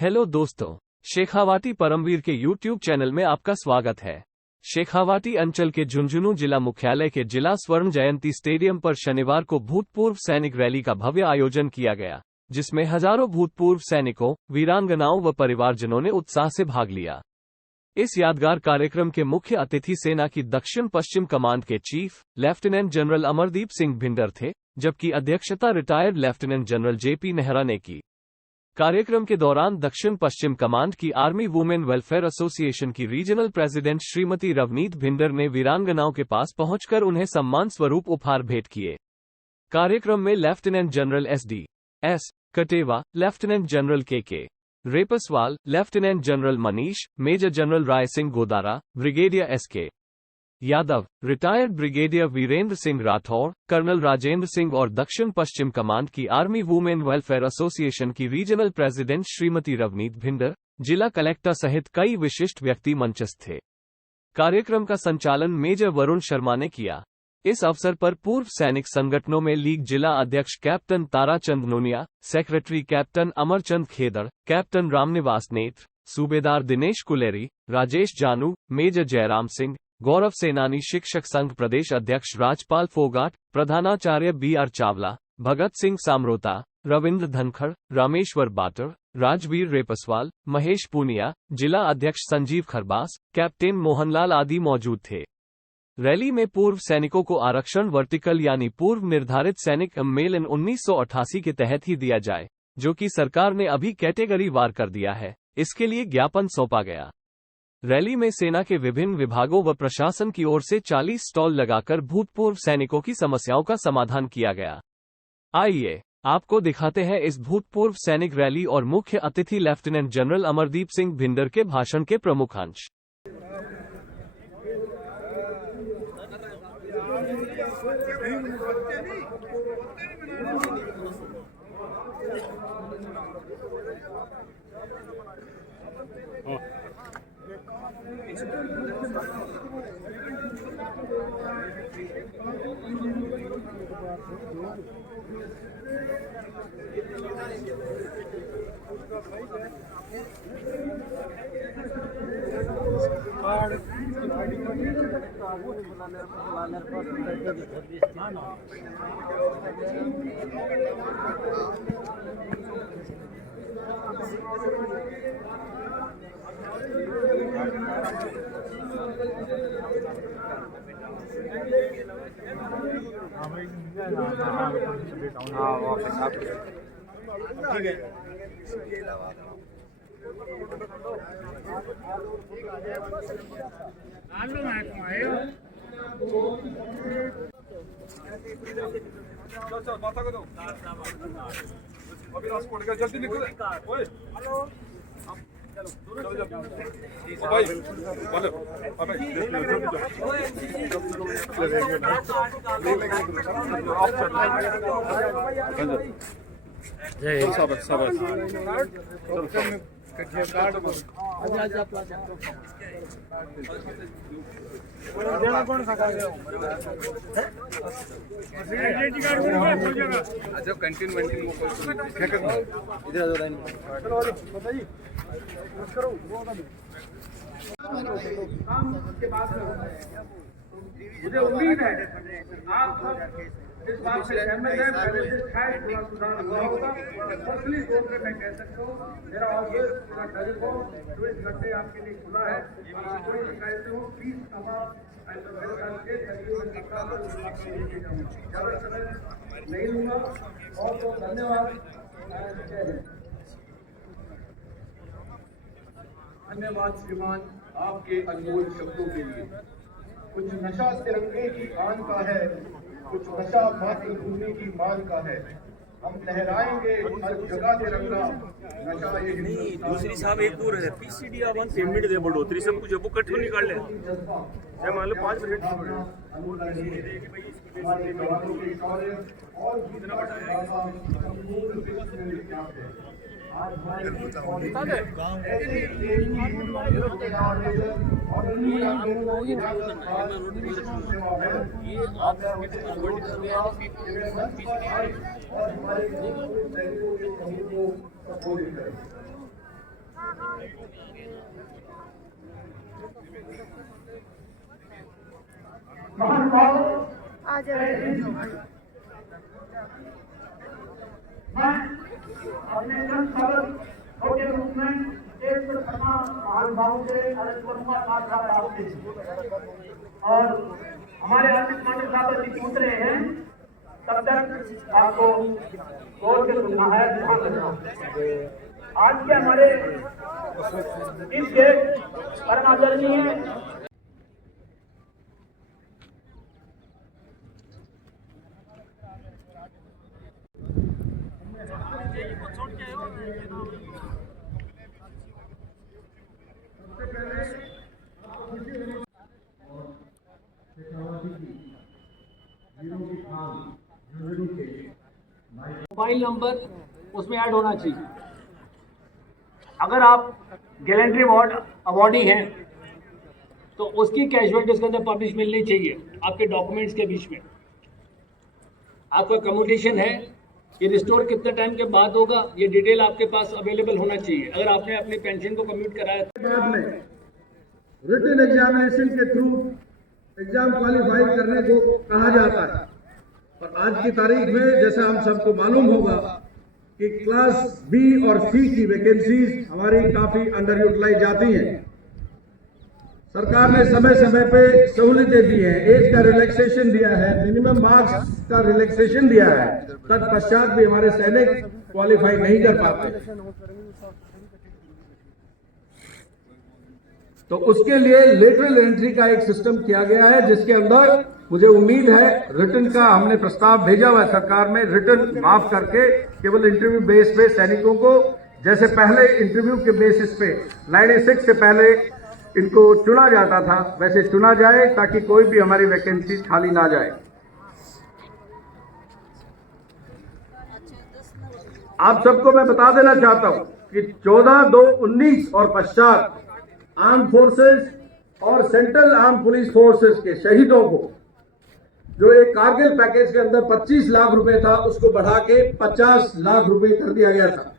Hello दोस्तों, शेखावाटी परमवीर के YouTube channel में आपका स्वागत है। शेखावाटी अंचल के झुंझुनू जिला मुख्यालय के जिला स्वर्ण जयंती स्टेडियम पर शनिवार को भूतपूर्व सैनिक रैली का भव्य आयोजन किया गया, जिसमें हजारों भूतपूर्व सैनिकों, वीरांगनाओं व परिवारजनों ने उत्साह से भाग लिया। इस यादगार कार्यक्रम के मुख्य अतिथि सेना की दक्षिण पश्चिम कमांड के chief lieutenant general Amardeep Singh Bhinder थे, जबकि अध्यक्षता retired lieutenant general JP Nehra ने की। कार्यक्रम के दौरान दक्षिण पश्चिम कमांड की आर्मी वुमेन वेलफेयर एसोसिएशन की रीजनल प्रेसिडेंट श्रीमती रवनीत भिंडर ने वीरांगनाओं के पास पहुंचकर उन्हें सम्मान स्वरूप उपहार भेंट किए। कार्यक्रम में lieutenant general SD.S. Katewa, lieutenant general KK. Repaswal, lieutenant general Manish, major general Rai Singh Godara, brigadier SK. Yadav, retired brigadier Virendra Singh Rathore, colonel Rajendra Singh और दक्षिण पश्चिम कमांड की आर्मी वुमेन वेलफेयर एसोसिएशन की रीजनल प्रेसिडेंट श्रीमती रवनीत भिंडर, जिला कलेक्टर सहित कई विशिष्ट व्यक्ति मंचस्थ थे। कार्यक्रम का संचालन मेजर वरुण शर्मा ने किया। इस अवसर पर पूर्व सैनिक संगठनों में लीग जिला अध्यक्ष captain Tarachand Nonia, secretary captain Amarchand Khedar, captain Ramniwas Netra, सूबेदार दिनेश कुलेरी, राजेश जानू, मेजर जयराम सिंह, गौरव सेनानी शिक्षक संघ प्रदेश अध्यक्ष राजपाल फोगाट, प्रधानाचार्य BR चावला, भगत सिंह सामरोता, रविंद्र धनखड़, रामेश्वर बाटर, राजवीर रेपसवाल, महेश पूनिया, जिला अध्यक्ष संजीव खरबास, कैप्टन मोहनलाल आदि मौजूद थे। रैली में पूर्व सैनिकों को आरक्षण वर्टिकल यानी पूर्व निर्धारित सैनिक मेल इन 1988 के तहत ही दिया जाए, जो कि सरकार ने अभी कैटेगरी वार कर दिया है। इसके लिए ज्ञापन सौंपा गया। रैली में सेना के विभिन्न विभागों व प्रशासन की ओर से 40 स्टॉल लगाकर भूतपूर्व सैनिकों की समस्याओं का समाधान किया गया। आइए आपको दिखाते हैं इस भूतपूर्व सैनिक रैली और मुख्य अतिथि लेफ्टिनेंट जनरल अमरदीप सिंह भिंडर के भाषण के प्रमुख अंश। माता को दो अभी रास्पोर्ट का जल्दी निकल ओए चलो चलो भाई बोलो अबे जय सब सब कौन सा अच्छा कंटेनमेंट इधर बताइए करो के बाद मुझे उम्मीद है आप सब इस बात से सहमत हैं। पहले से शायद थोड़ा सुधार हुआ होगा। असली तौर पे मैं कह सकता हूँ मेरा ऑफिस पूरा टेलीफोन 24 घंटे आपके लिए खुला है। कोई शिकायतें हो प्लीज तमाम ज्यादा समय नहीं लूंगा। बहुत बहुत धन्यवाद। धन्यवाद श्रीमान आपके अनमोल शब्दों के लिए। कुछ नशा तिरंगे की आन का है, कुछ नशा मातृभूमि की मान का है। हम लहराएंगे हर जगह तिरंगा। नशा ये नहीं दूसरी साहब एक दूर है PCD आप पेमेंट दे बढ़ोतरी सब कुछ बुक कट निकाल ले मैं मान लो 5 मिनट हमारे जवानों के शौर्य और कितना आज हमारे मैं अपने जन शब्द के रूप में एक क्षमा महानुभावों से अर्ज करूंगा, साथ साथ आपसे। और हमारे आर्थिक मंडल साहब जी पूछ रहे हैं, तब तक आपको गौर से सुनना है, ध्यान रखना। आज के हमारे इस गेट परम आदरणीय मोबाइल नंबर उसमें ऐड होना चाहिए। अगर आप गैलेंट्री अवार्डी हैं तो उसकी कैजुअलिटी उसके अंदर पब्लिश मिलनी चाहिए आपके डॉक्यूमेंट्स के बीच में। आपका कम्यूटेशन है, ये रिस्टोर कितने टाइम के बाद होगा, ये डिटेल आपके पास अवेलेबल होना चाहिए। अगर आपने अपनी पेंशन को कम्यूट कराया बाद में रिटन एग्जामिनेशन के थ्रू एग्जाम क्वालिफाई करने को कहा जाता है। और आज की तारीख में जैसा हम सबको मालूम होगा कि क्लास बी और सी की वैकेंसीज हमारी काफी अंडर यूटिलाइज जाती हैं। सरकार ने समय समय पे सहूलियतें दी हैं, एज का रिलैक्सेशन दिया है, मिनिमम मार्क्स का रिलैक्सेशन दिया है, तत्पश्चात भी हमारे सैनिक क्वालिफाई नहीं कर पाते। तो उसके लिए लेटरल एंट्री का एक सिस्टम किया गया है, जिसके अंदर मुझे उम्मीद है रिटन का हमने प्रस्ताव भेजा हुआ है सरकार में, रिटन माफ करके केवल इंटरव्यू बेस पे सैनिकों को, जैसे पहले इंटरव्यू के बेसिस पे 96 से पहले इनको चुना जाता था, वैसे चुना जाए ताकि कोई भी हमारी वैकेंसी खाली ना जाए। आप सबको मैं बता देना चाहता हूं कि 14/2/19 और पश्चात आर्म फोर्सेस और सेंट्रल आर्म पुलिस फोर्सेस के शहीदों को जो एक कारगिल पैकेज के अंदर 25 लाख रुपए था, उसको बढ़ा के 50 लाख रुपए कर दिया गया था।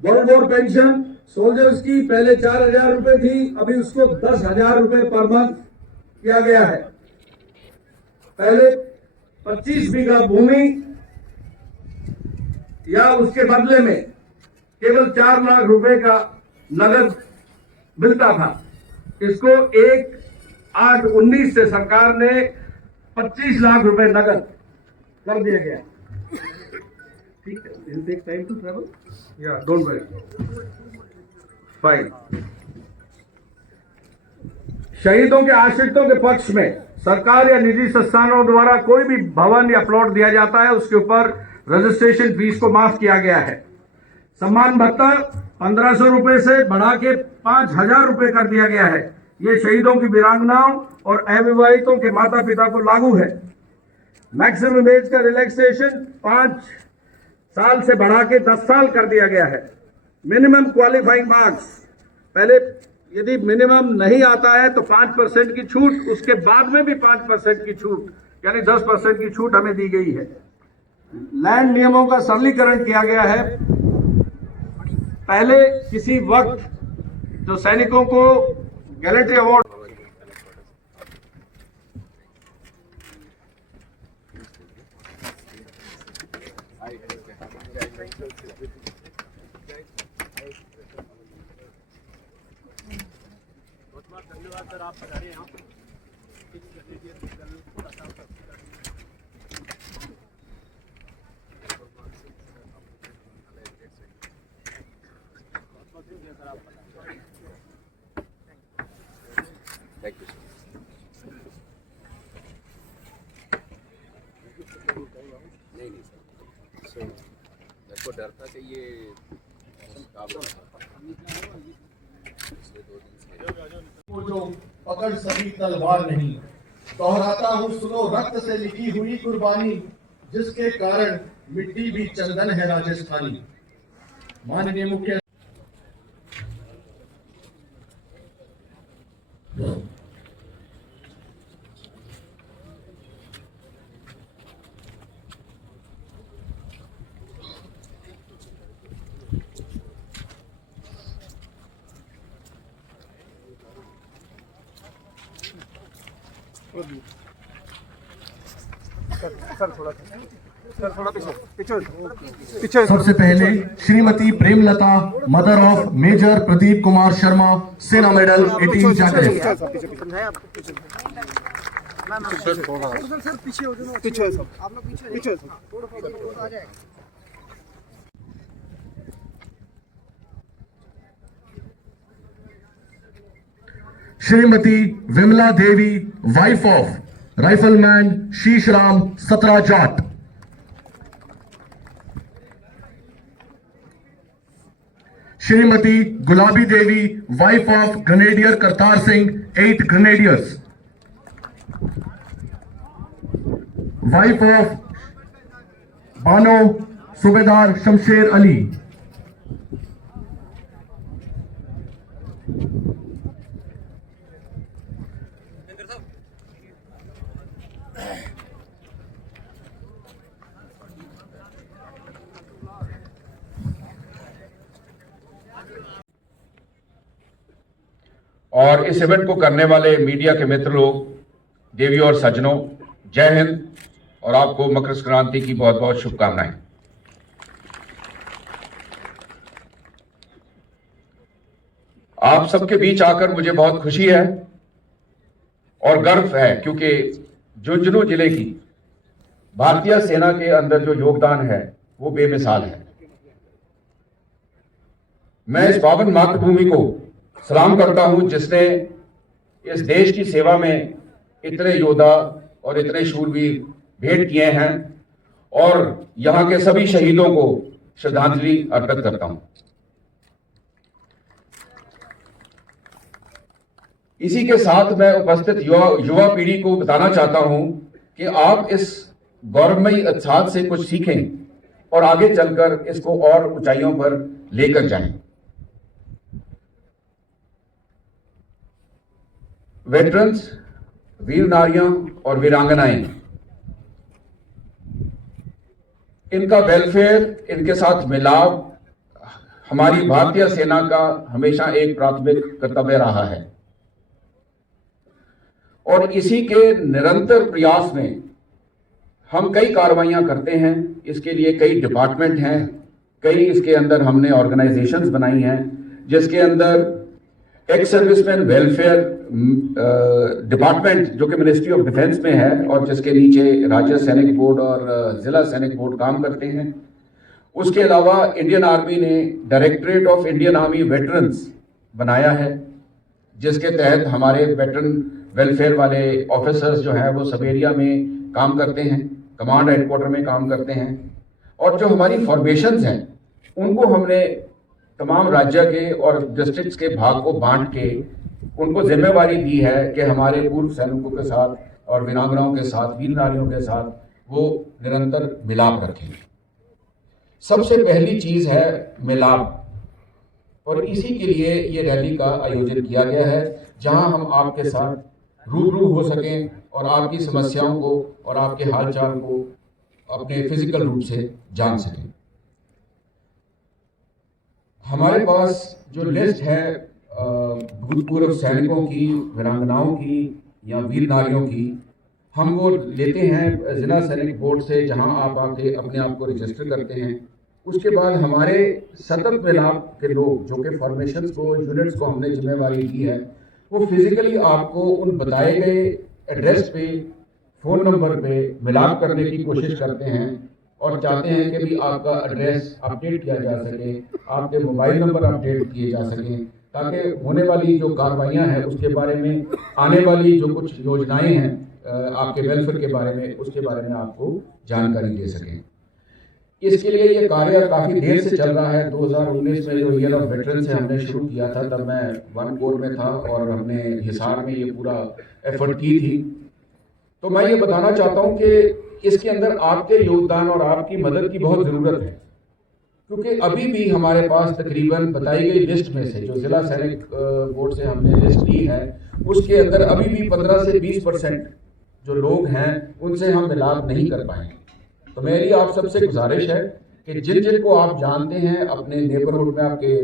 वर्ल्ड वॉर पेंशन सोल्जर्स की पहले 4,000 रुपए थी, अभी उसको 10,000 रुपए पर मंथ किया गया है। पहले 25 बीघा भूमि या उसके बदले में केवल 4 लाख रुपए का नगद मिलता था, इसको 1/8/19 से सरकार ने 25 लाख रुपए नगद कर दिया गया। ठीक है, it take time to travel, या डोंट वरी, फाइन। शहीदों के आश्रितों के पक्ष में सरकार या निजी संस्थानों द्वारा कोई भी भवन या प्लॉट दिया जाता है, उसके ऊपर रजिस्ट्रेशन फीस को माफ किया गया है। सम्मान भत्ता 1,500 रुपए से बढ़ा के 5,000 रुपए कर दिया गया है। ये शहीदों की वीरांगनाओं और अविवाहितों के माता पिता को लागू है। मैक्सिमम एज का रिलैक्सेशन 5 साल से बढ़ा के 10 साल कर दिया गया है। मिनिमम क्वालिफाइंग मार्क्स, पहले यदि मिनिमम नहीं आता है तो 5% की छूट, उसके बाद में भी 5% की छूट, यानी 10% की छूट हमें दी गई है। लैंड नियमों का सरलीकरण किया गया है। पहले किसी वक्त जो सैनिकों को गैलेंट्री अवार्ड धन्यवाद सर, आप बता रहे हैं। थैंक यू नहीं सर, मेरे को डर था कि ये वो जो पकड़ सकी तलवार नहीं, दोहराता हूँ सुनो रक्त से लिखी हुई कुर्बानी, जिसके कारण मिट्टी भी चंदन है राजस्थानी। माननीय मुख्य सबसे पहले Shrimati Premlata, mother of major Pradeep Kumar Sharma, Sena medal 18 जैकेट। Shrimati Vimla Devi, wife of rifleman Sheesh Ram, 17 Jat. Shrimati Gulabi Devi, wife of grenadier Kartar Singh, 8 grenadiers. Wife of Bano subedar Shamsher Ali. और इस इवेंट को करने वाले मीडिया के मित्र लोग, देवी और सज्जनों, जय हिंद और आपको मकर संक्रांति की बहुत बहुत शुभकामनाएं। आप सबके बीच आकर मुझे बहुत खुशी है और गर्व है, क्योंकि झुंझुनू जिले की भारतीय सेना के अंदर जो योगदान है वो बेमिसाल है। मैं इस पावन मातृभूमि को सलाम करता हूं जिसने इस देश की सेवा में इतने योद्धा और इतने शूरवीर भेंट किए हैं, और यहां के सभी शहीदों को श्रद्धांजलि अर्पित करता हूं। इसी के साथ मैं उपस्थित युवा पीढ़ी को बताना चाहता हूं कि आप इस गौरवमयी उत्साह से कुछ सीखें और आगे चलकर इसको और ऊंचाइयों पर लेकर जाएं। वेटरन्स, वीर नारियां और वीरांगनाएं, इनका वेलफेयर, इनके साथ मिलाव हमारी भारतीय सेना का हमेशा एक प्राथमिक कर्तव्य रहा है, और इसी के निरंतर प्रयास में हम कई कार्रवाइयां करते हैं। इसके लिए कई डिपार्टमेंट हैं, कई इसके अंदर हमने ऑर्गेनाइजेशंस बनाई हैं, जिसके अंदर एक्स सर्विसमैन वेलफेयर डिपार्टमेंट जो कि मिनिस्ट्री ऑफ डिफेंस में है, और जिसके नीचे राज्य सैनिक बोर्ड और जिला सैनिक बोर्ड काम करते हैं। उसके अलावा इंडियन आर्मी ने directorate of Indian army veterans बनाया है, जिसके तहत हमारे वेटरन वेलफेयर वाले ऑफिसर्स जो हैं वो सब एरिया में काम करते हैं, कमांड हेडक्वार्टर में काम करते हैं। और जो हमारी फॉर्मेशंस हैं उनको हमने तमाम राज्य के और डिस्ट्रिक्ट्स के भाग को बांट के उनको जिम्मेवारी दी है कि हमारे पूर्व सैनिकों के साथ और वीरांगनाओं के साथ, वीर नारियों के साथ वो निरंतर मिलाप रखें। सबसे पहली चीज है मिलाप, और इसी के लिए ये रैली का आयोजन किया गया है, जहां हम आपके साथ रूबरू हो सकें और आपकी समस्याओं को और आपके हालचाल को अपने फिजिकल रूप से जान सकें। हमारे पास जो लिस्ट है भूतपूर्व सैनिकों की, वीरांगनाओं की या वीर नारियों की, हम वो लेते हैं जिला सैनिक बोर्ड से, जहां आप आके अपने आप को रजिस्टर करते हैं। उसके बाद हमारे सतत मिलाप के लोग जो कि फॉर्मेशंस को, यूनिट्स को हमने जिम्मेवारी दी है, वो फिजिकली आपको उन बताए गए एड्रेस पे, फ़ोन नंबर पे मिलाप करने की कोशिश करते हैं, और चाहते हैं कि भी आपका एड्रेस अपडेट किया जा सके, आपके मोबाइल नंबर अपडेट किए जा सकें, ताकि होने वाली जो कार्रवाइयाँ हैं उसके बारे में, आने वाली जो कुछ योजनाएं हैं आपके वेलफेयर के बारे में, उसके बारे में आपको जानकारी दे सकें। इसके लिए ये कार्य काफ़ी देर से चल रहा है। 2019 में जो ईयर ऑफ वेटरन से हमने शुरू किया था, तब मैं 1 कोर में था और हमने हिसार में ये पूरा एफर्ट की थी। तो मैं ये बताना चाहता हूँ कि इसके अंदर आपके योगदान और आपकी मदद की बहुत ज़रूरत है, क्योंकि अभी भी हमारे पास तकरीबन बताई गई लिस्ट में से, जो जिला सैनिक बोर्ड से हमने लिस्ट ली है, उसके अंदर अभी भी 15 से 20% जो लोग हैं उनसे हम मिलाप नहीं कर पाए। तो मेरी आप सबसे गुजारिश है कि जिन जिन को आप जानते हैं अपने नेबरहुड में, आपके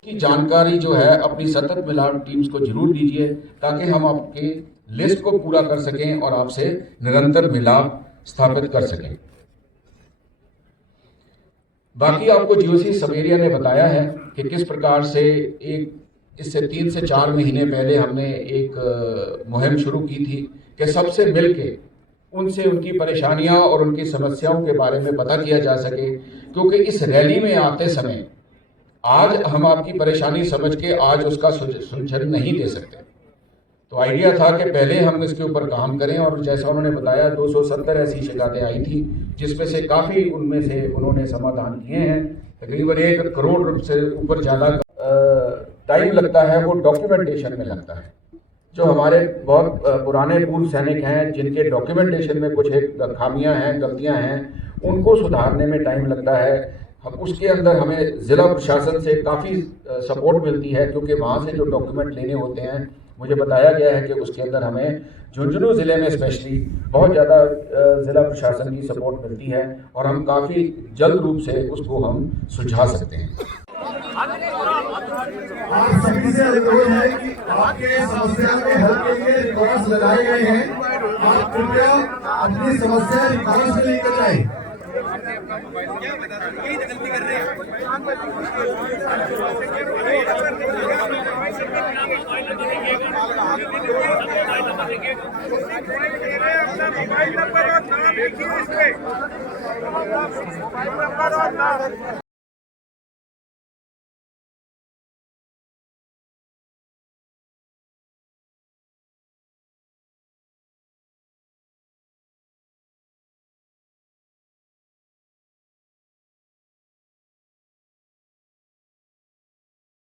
की जानकारी जो है अपनी सतत मिलाप टीम्स को जरूर दीजिए, ताकि हम आपके लिस्ट को पूरा कर सकें और आपसे निरंतर मिलाप स्थापित कर सकें। बाकी आपको जीओसी सब एरिया ने बताया है कि किस प्रकार से इससे 3 से 4 महीने पहले हमने एक मुहिम शुरू की थी कि सबसे मिलके उनसे उनकी परेशानियां और उनकी समस्याओं के बारे में पता किया जा सके, क्योंकि इस रैली में आते समय आज हम आपकी परेशानी समझ के आज उसका सुलझन नहीं दे सकते। तो आइडिया था कि पहले हम इसके ऊपर काम करें, और जैसा उन्होंने बताया 270 ऐसी शिकायतें आई थी, जिसमें से काफ़ी उनमें से उन्होंने समाधान किए हैं। तकरीबन 1 करोड़ रुपये से ऊपर ज़्यादा टाइम लगता है वो डॉक्यूमेंटेशन में लगता है। जो हमारे बहुत पुराने पूर्व सैनिक हैं जिनके डॉक्यूमेंटेशन में कुछ एक खामियां हैं, गलतियां हैं, उनको सुधारने में टाइम लगता है। हम उसके अंदर हमें ज़िला प्रशासन से काफ़ी सपोर्ट मिलती है, क्योंकि वहाँ से जो डॉक्यूमेंट लेने होते हैं, मुझे बताया गया है कि उसके अंदर हमें झुंझुनू ज़िले में स्पेशली बहुत ज़्यादा ज़िला प्रशासन की सपोर्ट मिलती है, और हम काफ़ी जल्द रूप से उसको हम सुलझा सकते हैं। आप सभी से अनुरोध है कि आपके समस्या के हल के लिए रिकॉर्ड्स लगाए गए हैं। आप कृपया अपनी समस्या रिकॉर्ड्स में लेकर जाएं। अपना मोबाइल नंबर और नाम लिखिए इसमें।